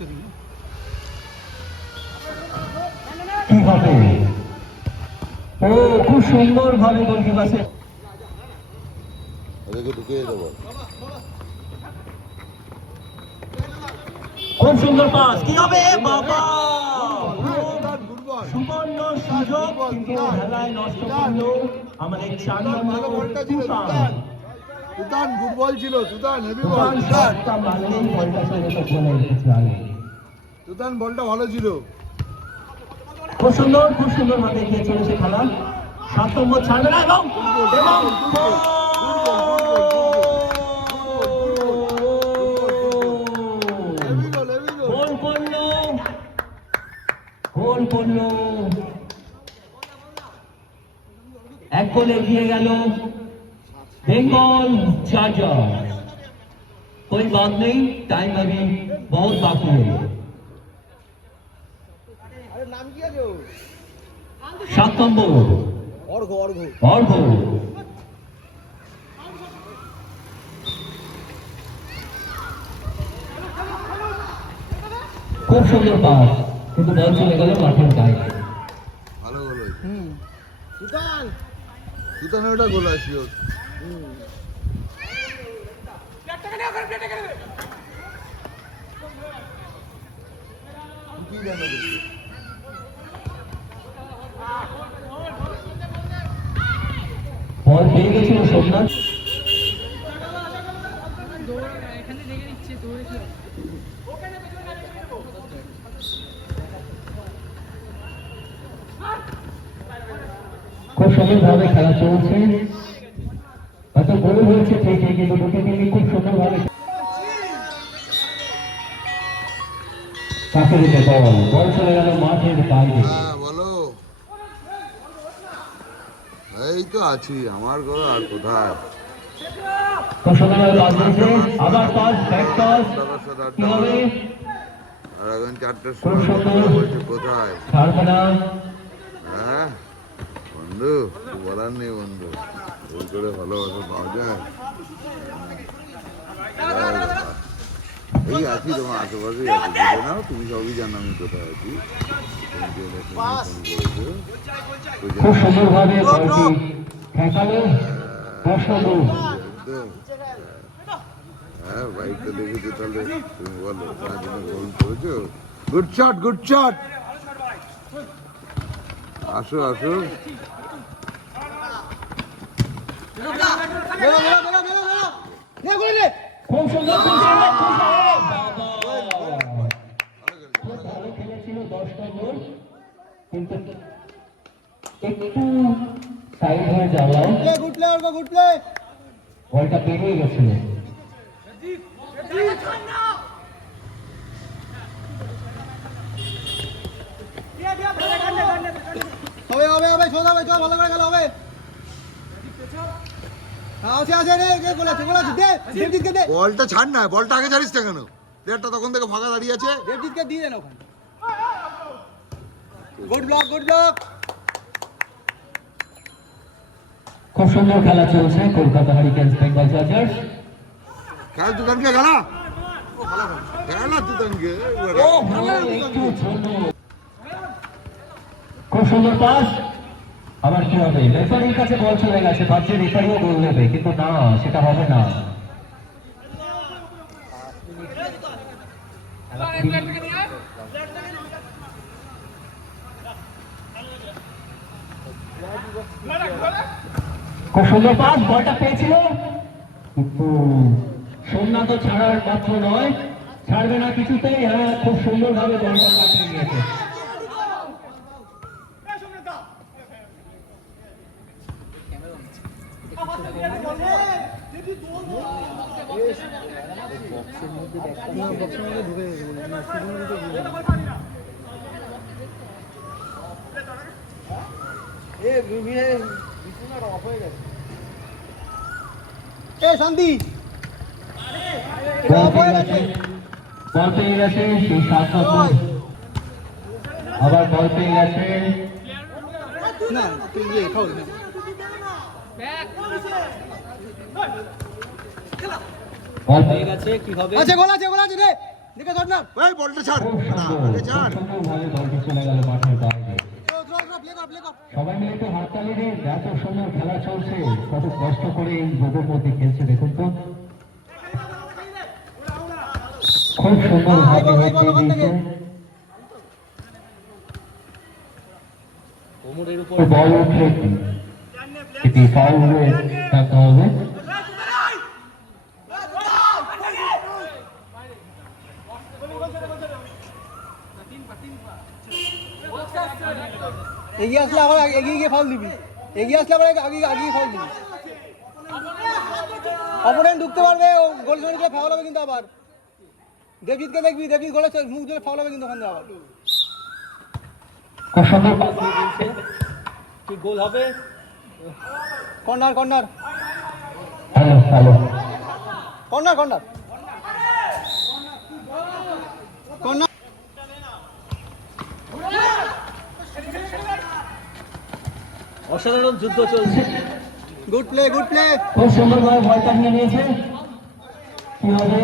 কি হবে? ও খুব সুন্দর ভাবে গোলকিপার খুব সুন্দর পাস, কি হবে বাবা, সুবর্ণ সুযোগ কিন্তু খেলায় নষ্ট করলো আমাদের 4 নম্বর সুতান। গুড বল ছিল, সুতান হেভি বল, সুতান বলটা ভালো ছিল। খুব সুন্দর ভাবে এগিয়ে চলেছে খেলা। 7 নম্বর ছাড়বে না এবং গোল করলো। 1 গোল এগিয়ে গেল बेंगल चार्जर। कोई बात नहीं, टाइम अभी बहुत बाकी है। 7 নম্বর অর্ঘ খুব সুন্দর পাস, কিন্তু বল চলে গেল মাঠের বাইরে। ভালো গোল হয়েছে। সুতানের ওটা গোল আসছিল। বল পেয়ে গেছিল সোমনাথ। খুব সুন্দরভাবে খেলা চলছে, হয়তো গোল হয়েছে ঠিকই, কিন্তু দুটি টিমই খুব সুন্দরভাবে কাকে দিতে বল চলে গেল মাঠের বাইরে। বলো, এই তো আছি, আমার ঘর আর কোথায়। খুব সুন্দরভাবে পাস দিয়েছে, আবার পাস, ব্যাক পাস, কি হবে? আর এখন 4টার সময় বলছে কোথায় ছাড়বে না। হ্যাঁ বন্ধু, বলার নেই বন্ধু, ভুল করে ভালোবাসা পাওয়া যায়। এই আছি তোমার আশেপাশেই আছি, বুঝে নাও, তুমি সবই জানো আমি কোথায় আছি। খুব সুন্দরভাবে বলটি ঠেকালো। হ্যাঁ বাইকটা দেখেছো, তাহলে তুমি বলো তার জন্য গোল করেছো। গুড শট, আসো খুব সুন্দর ভালো খেলেছিল 10টা গোল, কিন্তু একটু সাইড হয়ে যাওয়া বলটা বেরিয়ে গেছিল। বলটা ছাড় না, বলটা আগে ছাড়িস না কেন? প্লেয়ারটা তখন থেকে ফাঁকা দাঁড়িয়ে আছে। খুব সুন্দর খেলা চলছে কলকাতা হারিকেন্স বেঙ্গল চার্জার্স। খেলা দুটানকে খুব সুন্দর পাস, আবার কি হবে? রেফারির কাছে বল চলে গেছে, ভাবছে রেফারিও গোল নেবে, কিন্তু না, সেটা হবে না। খুব সুন্দর পাস, বলটা পেয়েছিল, কিন্তু সোমনাথ ছাড়ার পাত্র নয়, ছাড়বে না কিছুতেই। হ্যাঁ, খুব সুন্দর ভাবে বলটা কাটিয়ে নিয়েছে। শান্তি বল পেয়ে গেছে সেই 7 নম্বর, আবার বল পেয়ে গেছে। বল পেয়ে গেছে, কি হবে? গোল আছে রে। দেখে ধর না। এই বলটা ছাড় খুব না সুন্দর আগে ছাড় খুব সুন্দরভাবে বলটি চলে গেল মাঠের বাইরে। প্লে কর প্লে কর। সবাই মিলে একটু হাততালি দিন, এত সুন্দর খেলা চলছে, কত কষ্ট করে এই রোদের মধ্যে খেলছে দেখুন তো। খুব সুন্দর ভাবে হেঁটে দিয়েছে। বল উঠলে এটি ফাউল হয়ে থাকতে হবে। এগিয়ে আসলে আবার এগিয়ে গিয়ে ফাউল দিবি। এগিয়ে আসলে আবার আগে আগে ফাউল দিবি। অপোনেন্ট ঢুকতে পারবে, গোল করে দিলে ফাউল হবে কিন্তু আবার। দেবজিৎকে দেখবি, দেবজিৎ গোলে মুখ দিলে ফাউল হবে কিন্তু ওখানে আবার। খুব সুন্দর পাস দিয়ে দিয়েছে, কি গোল হবে। Corner corner hello hello corner corner corner. অসাধারণ যুদ্ধ চলছে। Good play good play. খুব সুন্দরভাবে বলটা নিয়ে নিয়েছে, কি হবে।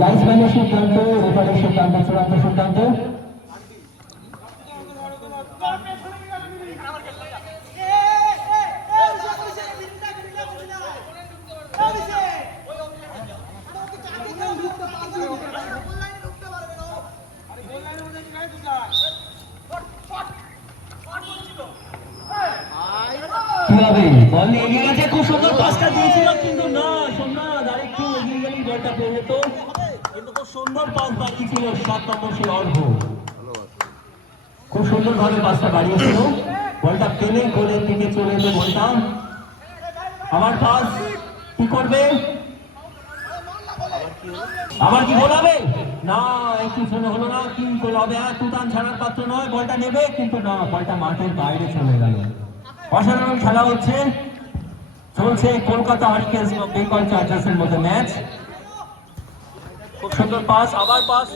লাইন্সম্যানের সিদ্ধান্ত, রেফারির সিদ্ধান্ত, চূড়ান্ত সিদ্ধান্ত। কি হবে, বল এগিয়ে গেছে, খুব সুন্দর পাসটা দিয়েছিল কিন্তু না, সোমনাথ আরেকটু এগিয়ে গেলেই বলটা পেয়ে যেত, কিন্তু খুব সুন্দর পাস বাড়িয়েছিল 7 নম্বর সেই অর্ঘ। খুব সুন্দর ভাবে পাসটা বাড়িয়েছিল, বলটা পেলে গোলের দিকে চলে এলো বলটা। আমার পাস কি করবে, আবার কি গোল হবে না, একটু শোনা হলো না, কি গোল হবে। তুতান ছাড়ার পাত্র নয়, বলটা নেবে কিন্তু না, বলটা মাঠের বাইরে চলে গেল। অসাধারণ খেলা হচ্ছে, চলছে কলকাতা হারিকেন্স এবং বেঙ্গল চার্জার্সের মধ্যে ম্যাচ। খুব সুন্দর পাস, আবার পাস,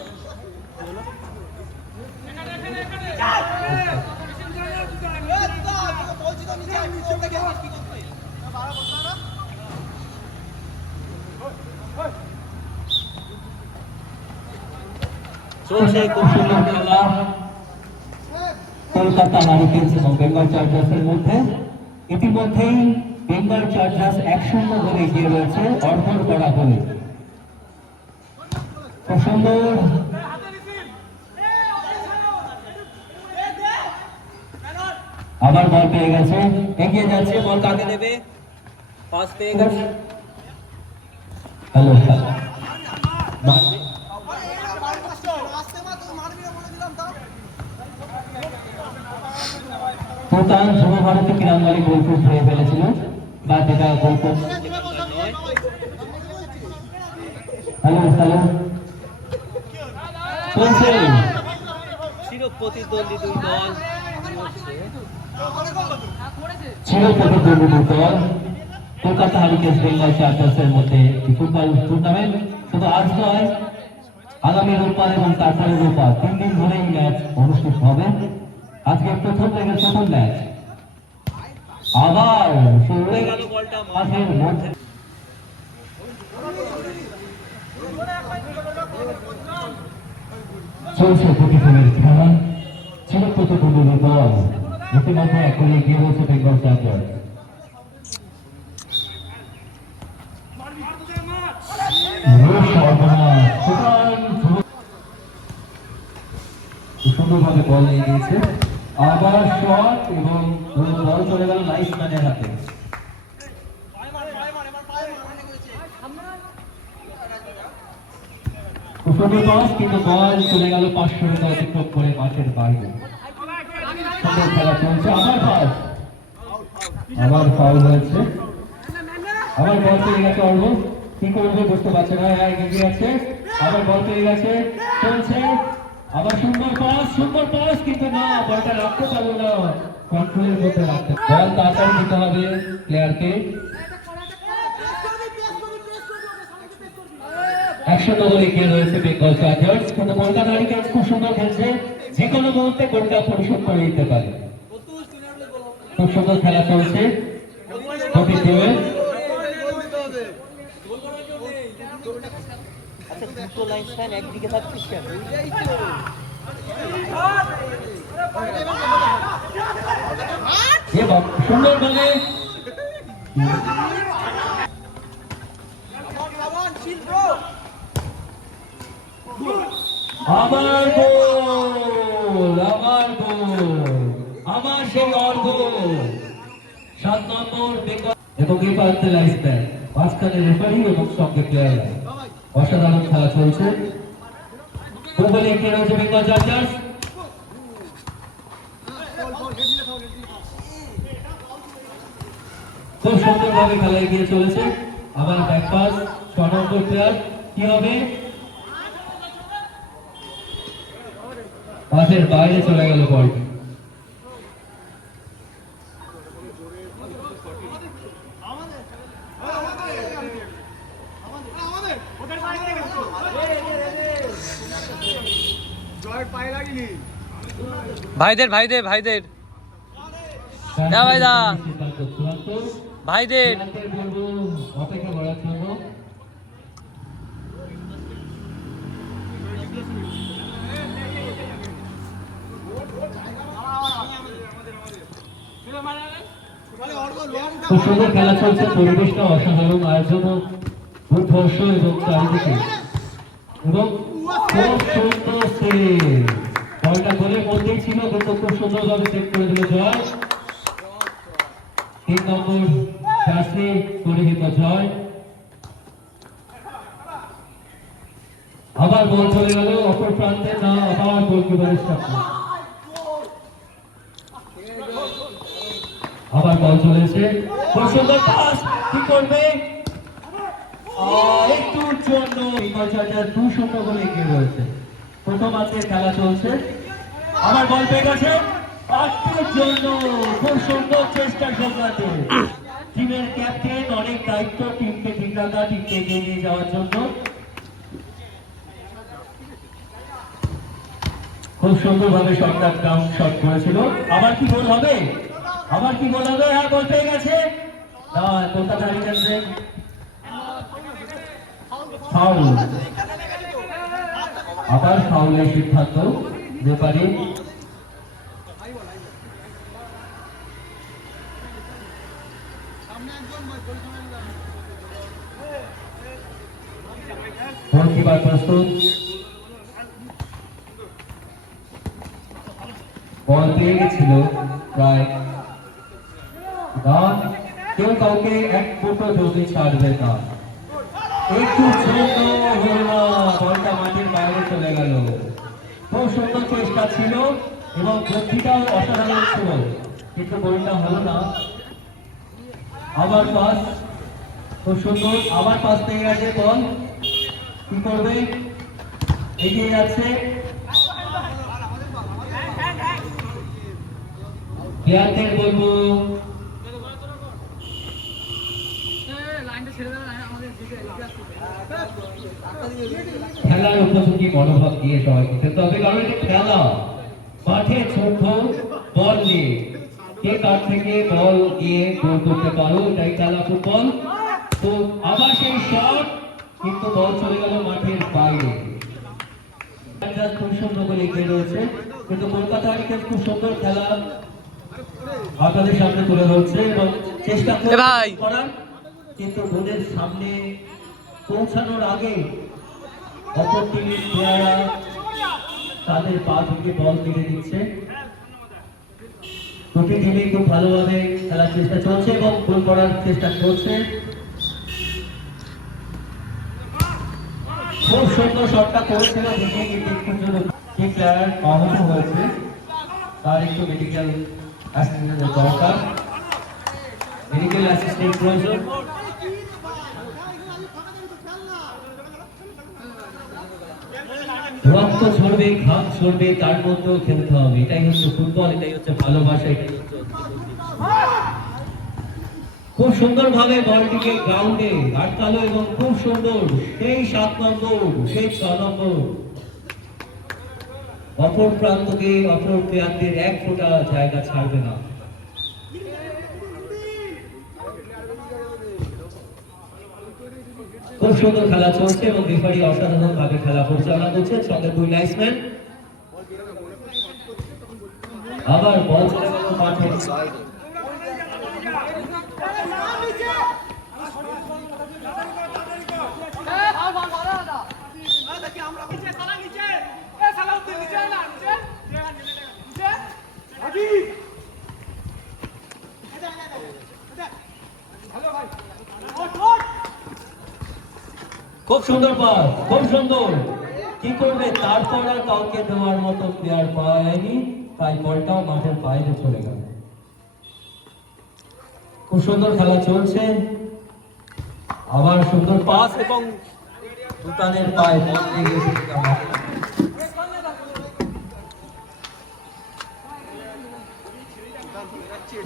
চলছে খুব সুন্দর খেলা কলকাতা হারিকেন্স এবং বেঙ্গল চার্জার্সের মধ্যে। ইতিমধ্যেই বেঙ্গল চার্জার্স 1-0 গোলে এগিয়ে রয়েছে অর্ঘর করা গোলে। খুব সুন্দর, আবার বল পেয়ে গেছে, এগিয়ে যাচ্ছে, বল কাকে দেবে, পাস পেয়ে গেছে। হ্যালো সুলতান যুব ভারতী ক্রীড়াঙ্গনে গোলপোস্ট ধরে ফেলেছিল, বা যেটা গোলপোস্ট। হ্যালো হ্যালো চলছে, চিরপ্রতিদ্বন্দ্বী দুই দল, চিরপ্রতিদ্বন্দ্বী দুই দল কলকাতা হারিকেন্স বেঙ্গল চার্জার্সের মধ্যে ফুটবল টুর্নামেন্ট। শুধু আজ নয়, আগামী রোববার এবং তারপরে রোববার 3 দিন ধরেই ম্যাচ অনুষ্ঠিত হবে। আজকে প্রথম লেগের প্রথম ম্যাচ, আবার উড়ে গেল বলটা মাঠের মধ্যে। চলছে প্রতিদিনের খেলা, চিরপ্রতিদ্বন্দ্বী দল ইতিমধ্যে এক গোলে এগিয়ে রয়েছে বেঙ্গল চার্জার্স। সুন্দরভাবে বল নিয়ে গিয়েছে, আবার শট এবং বল চলে গেল লাইন্সম্যানের হাতে। সুন্দর পাস, কিন্তু বল চলে গেল 500 মিটার অতিক্রম করে মাঠের বাইরে। সুন্দর খেলা চলছে, আবার পাস, আবার ফাউল হয়েছে, আবার বল পেয়ে গেছে অর্ঘ, কি করবে বুঝতে পারছে না, এগিয়ে যাচ্ছে, আবার বল পেয়ে গেছে, চলছে, আবার সুন্দর পাস কিন্তু না, বলটা রাখতে পারলো না, কন্ট্রোলের মধ্যে রাখতে। বল তাড়াতাড়ি দিতে হবে প্লেয়ারকে। 100 গোলে এগিয়ে রয়েছে বেঙ্গল চার্জার্স, কিন্তু কলকাতা হারিকেন্স খুব সুন্দর খেলছে, যে কোনো মুহূর্তে গোলটা পরিশোধ করে দিতে পারে। খুব সুন্দর খেলা চলছে, দুটি টিমের আচ্ছা দুটো লাইন স্ট্যান্ড একদিকে থাকছিস কেন? এবং সুন্দরভাবে আমার গোল, আমার গোল, আমার সেই অর্ঘ 7 নম্বর বেঙ্গল এবং এই প্রান্তে লাইসম্যান, মাঝখানে রেফারি এবং সঙ্গে প্লেয়ার। অসাধারণ খেলা চলছে। গোলে এগিয়ে রয়েছে বেঙ্গল চার্জার্স। খুব সুন্দরভাবে খেলা এগিয়ে চলেছে। আবার ব্যাক পাস 6 নম্বর প্লেয়ার, কি হবে? পাসের বাইরে চলে গেল বলটি। ভাইদের ভাইদের ভাইদের দা ভাই দা ভাইদের বলবো অপেক্ষা করার জন্য। খুব সুন্দর খেলা চলছে, পরিবেশটা অসাধারণ, আয়োজন দুর্ধর্ষ এবং চারিদিকে এবং খুব সুন্দর সেভ। বলটা গোলের মধ্যেই ছিল কিন্তু খুব সুন্দরভাবে সেভ করে দিল জয়। 3 নম্বর জার্সি পরিহিত জয়। আবার বল চলে গেল অপর প্রান্তে, না আবার গোলকিপারের সামনে। আবার বল চলেছে, খুব সুন্দর পাস, কি করবে? একটুর জন্য বেঙ্গল চার্জার্স 2-0 গোলে এগিয়ে রয়েছে। প্রথমার্ধের খেলা চলছে। আবার বল পেয়ে গেছে, একটুর জন্য খুব সুন্দর চেষ্টা সম্রাটের। টিমের ক্যাপ্টেন, অনেক দায়িত্ব টিমকে ঠিক রাখা, টিমকে এগিয়ে নিয়ে যাওয়ার জন্য। খুব সুন্দরভাবে শটটা গ্রাউন্ড শট করেছিল। আবার কি গোল হবে? আবার কি গোল হবে? হ্যাঁ, গোল পেয়ে গেছে। না, কলকাতা হারিকেন্সের ফাউল। আবার ফাউলের সিদ্ধান্ত রেফারি। গোলকিপার প্রস্তুত। বল পেয়ে গেছিল প্রায়, না কেউ কাউকে এক ফুটো জমি ছাড়বে না। একটু ছোট হলো না, বলটা মাটির বাইরে চলে গেল। খুব সুন্দর চেষ্টা ছিল এবং গতিটাও অসাধারণ ছিল, কিন্তু বলটা হলো না। আবার পাস, খুব সুন্দর, আবার পাস পেয়ে গেছে। বল কি করবে? এগিয়ে যাচ্ছে প্লেয়ারদের, বলবো খেলার উপযোগী মনোভাব দিয়ে সবাইকে খেলতে হবে, কারণ এটা খেলা। মাঠে ছোট বল নিয়ে কে কার থেকে বল গিয়ে গোল করতে পারো, এটাই খেলা, ফুটবল। তো আবার সেই শট, কিন্তু বল চলে গেল মাঠের বাইরে। খুব সুন্দর করে এগিয়ে রয়েছে, কিন্তু কলকাতা হারিকেন্স খুব সুন্দর খেলা আপনাদের সামনে তুলে ধরছে এবং চেষ্টা করার, কিন্তু গোলের সামনে পৌঁছানোর আগে অপর টিমের প্লেয়াররা তাদের পা থেকে বল কেড়ে দিচ্ছে। দুটি টিমই খুব ভালোভাবে খেলার চেষ্টা চলছে এবং গোল করার চেষ্টা করছে। খুব সুন্দর শটটা করেছিল দেখে, কিন্তু একটু জন্য প্লেয়ার আহত হয়েছে, তার একটু মেডিকেল অ্যাসিস্ট্যান্টের দরকার, মেডিকেল অ্যাসিস্ট্যান্ট প্রয়োজন। রক্ত ঝরবে, ঘাম ঝরবে, তার মধ্যেও খেলতে হবে, এটাই হচ্ছে ফুটবল, এটাই হচ্ছে ভালোবাসা, এটাই হচ্ছে। খুব সুন্দরভাবে বলটিকে গ্রাউন্ডে আটকালো এবং খুব সুন্দর সেই 7 নম্বর, সেই 6 নম্বর অপর প্রান্তকে, অপর প্লেয়ারদের এক ফোঁটা জায়গা ছাড়বে না। খুব সুন্দর খেলা চলছে এবং রেফারি অসাধারণ ভাবে খেলা পরিচালনা করছেন, সঙ্গে 2 লাইসম্যান। আবার বল চলে গেল মাঠে। খুব সুন্দর পাস, খুব সুন্দর। কি করবে, তারপর আর কাউকে দেওয়ার মতো প্লেয়ার পাওয়া যায়নি, তাই বলটাও মাঠের বাইরে চলে গেল। খুব সুন্দর খেলা চলছে, আবার সুন্দর পাস এবং ভুটানের পায়ে বল দিয়ে গেছে।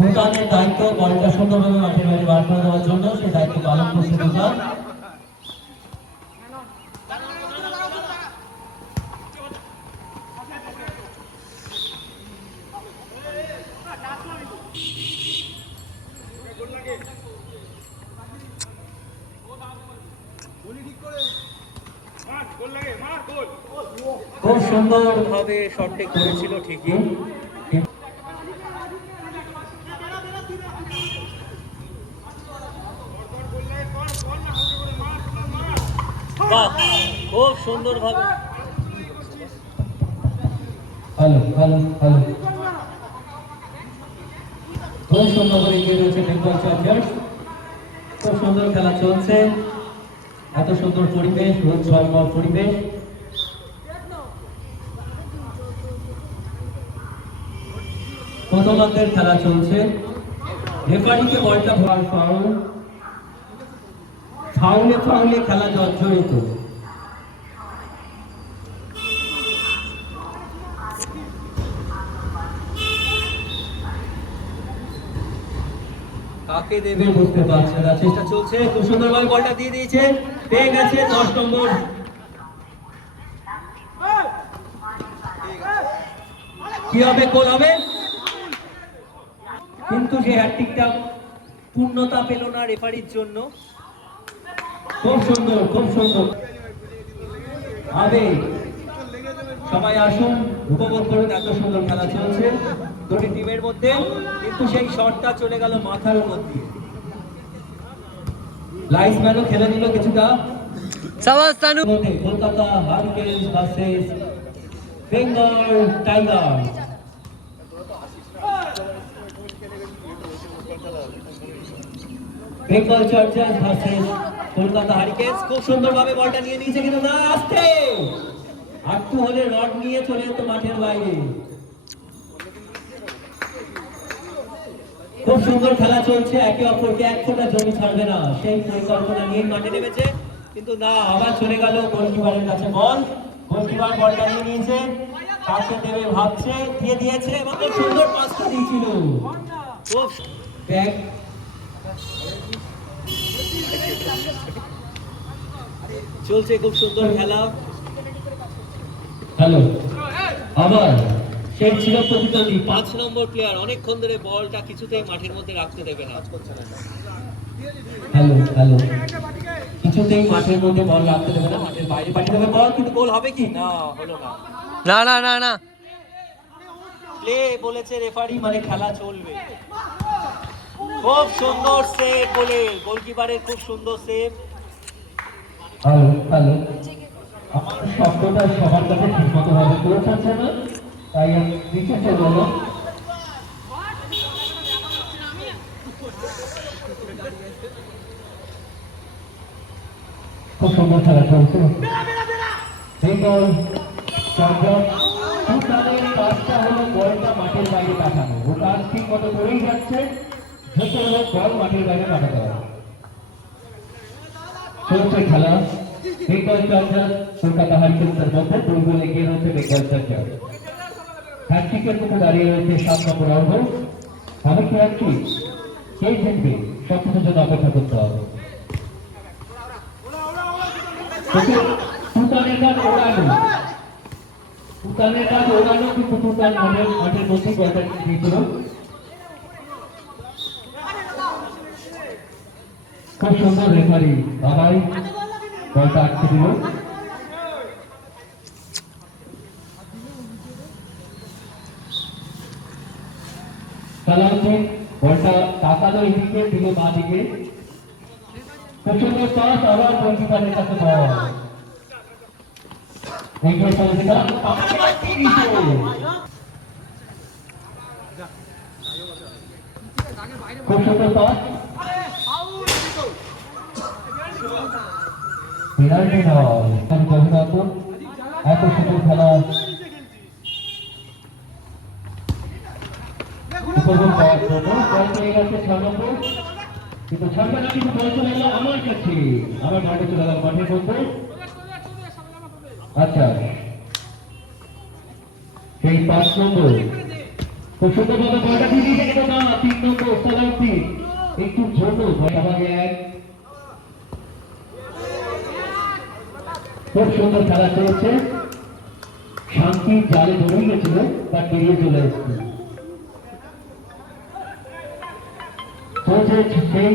ভুটানের দায়িত্ব বলটা সুন্দরভাবে মাঠের বাইরে বার করে দেওয়ার জন্য, সেই দায়িত্ব পালন করছে ভুটান। খুব সুন্দর ভাবে শটটি করেছিল ঠিকই, খুব সুন্দর ভাবে। হ্যালো হ্যালো হ্যালো, খুব সুন্দর করে এগিয়ে রয়েছে বেঙ্গল চার্জার্স। খুব সুন্দর খেলা চলছে, এত সুন্দর পরিবেশ, রোদ পরিবেশ। প্রথমার্ধের খেলা চলছে, রেফারিকে বলটা ফাউল, ফাউলে ফাউলে খেলা জর্জরিত। কাকে দেবে বুঝতে পারছে না, চেষ্টা চলছে। খুব সুন্দরভাবে বলটা দিয়ে দিয়েছে, পেয়ে গেছে 10 নম্বর। কি হবে, গোল হবে, কিন্তু সেই হ্যাটট্রিকটা পূর্ণতা পেল না রেফারির জন্য। খুব সুন্দর, খুব সুন্দর। আবেগ, সবাই আসুন, উপভোগ করুন, এত সুন্দর খেলা চলছে দুটি টিমের মধ্যে, কিন্তু সেই শটটা চলে গেল মাথার উপর দিয়ে। লাইসম্যানও খেলে নিল কিছুটা। Kolkata Hurricanes versus Bengal tiger. Bengal chargers versus Kolkata Hurricanes. খুব সুন্দরভাবে বলটা নিয়ে নিয়েছে, কিন্তু না, আসতে আটটু হলে রড নিয়ে চলে যেত মাঠের বাইরে। খুব সুন্দর খেলা চলছে, একে অপরকে এক ফোঁটা জমি ছাড়বে না সেই পরিকল্পনা নিয়ে মাঠে নেমেছে, কিন্তু না, আবার চলে গেল গোলকিপারের কাছে বল। গোলকিপার বলটা নিয়ে নিয়েছে, কাকে দেবে ভাবছে, দিয়ে দিয়েছে এবং খুব সুন্দর পাসটা দিয়েছিল। খুব ব্যাক চলছে, খুব সুন্দর খেলা। হ্যালো, আবার সেই ছিল প্রতিদ্বন্দ্বী 5 নম্বর প্লেয়ার, অনেকক্ষণ ধরে বলটা কিছুতেই মাঠের মধ্যে রাখতে দেবে না। হ্যালো হ্যালো, কিছুতেই মাঠের মধ্যে বল রাখতে দেবে না, মাঠের বাইরে পাঠিয়ে দেবে বল, কিন্তু গোল হবে কি না, হলো না। না না না না, প্লে বলেছে রেফারি, মানে খেলা চলবে। খুব সুন্দর সেভ বলে গোলকিপারের, খুব সুন্দর সেভ। হ্যালো হ্যালো, আমার শব্দটা সবার কাছে ঠিক মতো ভাবে পৌঁছাচ্ছে না, তাই আমি নিচে চলে এলাম। খুব সুন্দর খেলা চলছে, বেঙ্গল চার্জার্স। ভুটানের কাজটা হলো বলটা মাঠের বাইরে পাঠানো, ও কাজ ঠিক মতো করেই যাচ্ছে, যত হলো বল মাঠের বাইরে পাঠাতে হবে। চলছে খেলা, বেঙ্গল চার্জার্স কলকাতা হারিকেন্সের মধ্যে 2 গোল এগিয়ে রয়েছে বেঙ্গল চার্জার্স। হ্যাটট্রিকের মধ্যে দাঁড়িয়ে রয়েছে 7 নম্বর অর্ধ। হবে কি হ্যাটট্রিক, কে জিতবে, সবকিছুর জন্য অপেক্ষা করতে হবে। ভুটানের কাজ ওড়ানো, ভুটানের কাজ ওড়ানো, কিন্তু ভুটান মাঠের মধ্যেই বলটা দিয়েছিল। খুব সুন্দর রেফারি বাবাই, বলটা আটকে দিল। সালাউদ্দিন বলটা তাকালো এদিকে, দিল বাঁ দিকে। খুব সুন্দর পাস, আবার গোলকিপারের কাছে বল। এগিয়ে চলছে তারা, খুব সুন্দর পাস, পেনাল্টি নয়। অভিনন্দন, এত সুন্দর খেলা উপভোগ করার জন্য। বল পেয়ে গেছে 6 নম্বর, কিন্তু ছাড়বে না, কিন্তু বল চলে গেল আমার কাছে, আমার মাঠে চলে গেল মাঠের মধ্যে। আচ্ছা, সেই 5 নম্বর খুব সুন্দরভাবে বলটা দিয়ে দিয়েছে, কিন্তু না, 3 নম্বর সালাউদ্দিন একটু ছোট ভাগে এক। খুব সুন্দর খেলা চলছে, শান্তি জালে ধরে গেছিল, তার বেরিয়ে চলে এসেছে। চলছে সেই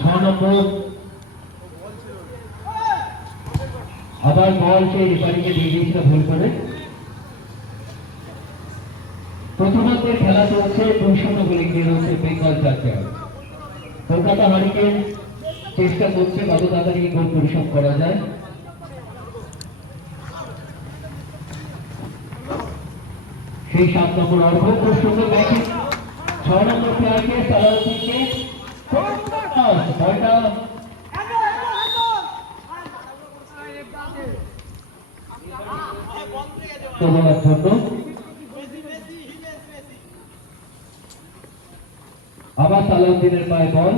6 নম্বর, আবার বল সেই রেফারিকে দিয়ে দিয়েছিল ভুল করে। প্রথমার্ধের খেলা চলছে, 2-0 গোলে এগিয়ে রয়েছে বেঙ্গল জায়ান্টস। কলকাতা হারিকেন চেষ্টা করছে কত তাড়াতাড়ি গোল পরিশোধ করা যায়। সেই 7 নম্বর অর্ঘ খুব সুন্দর ব্যাটিং, 6 নম্বর প্লেয়ারকে সালাউদ্দিনকে বলটা তোলার জন্য। আবার সালাউদ্দিনের পায়ে বল,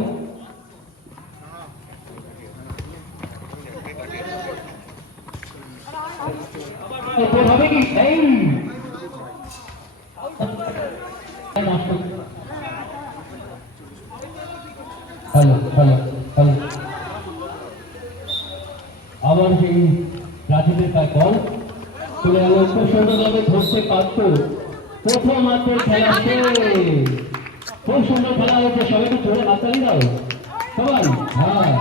হবে কি এই হ্যালো হ্যালো হ্যালো, আবার সেই রাজীবের পায়ে বল চলে গেল। খুব সুন্দরভাবে ধরতে পারত। প্রথম মাত্রের খেলা শেষ। খুব সুন্দর খেলা হয়েছে, সবাই একটু জোরে হাততালি দাও সবাই। হ্যাঁ।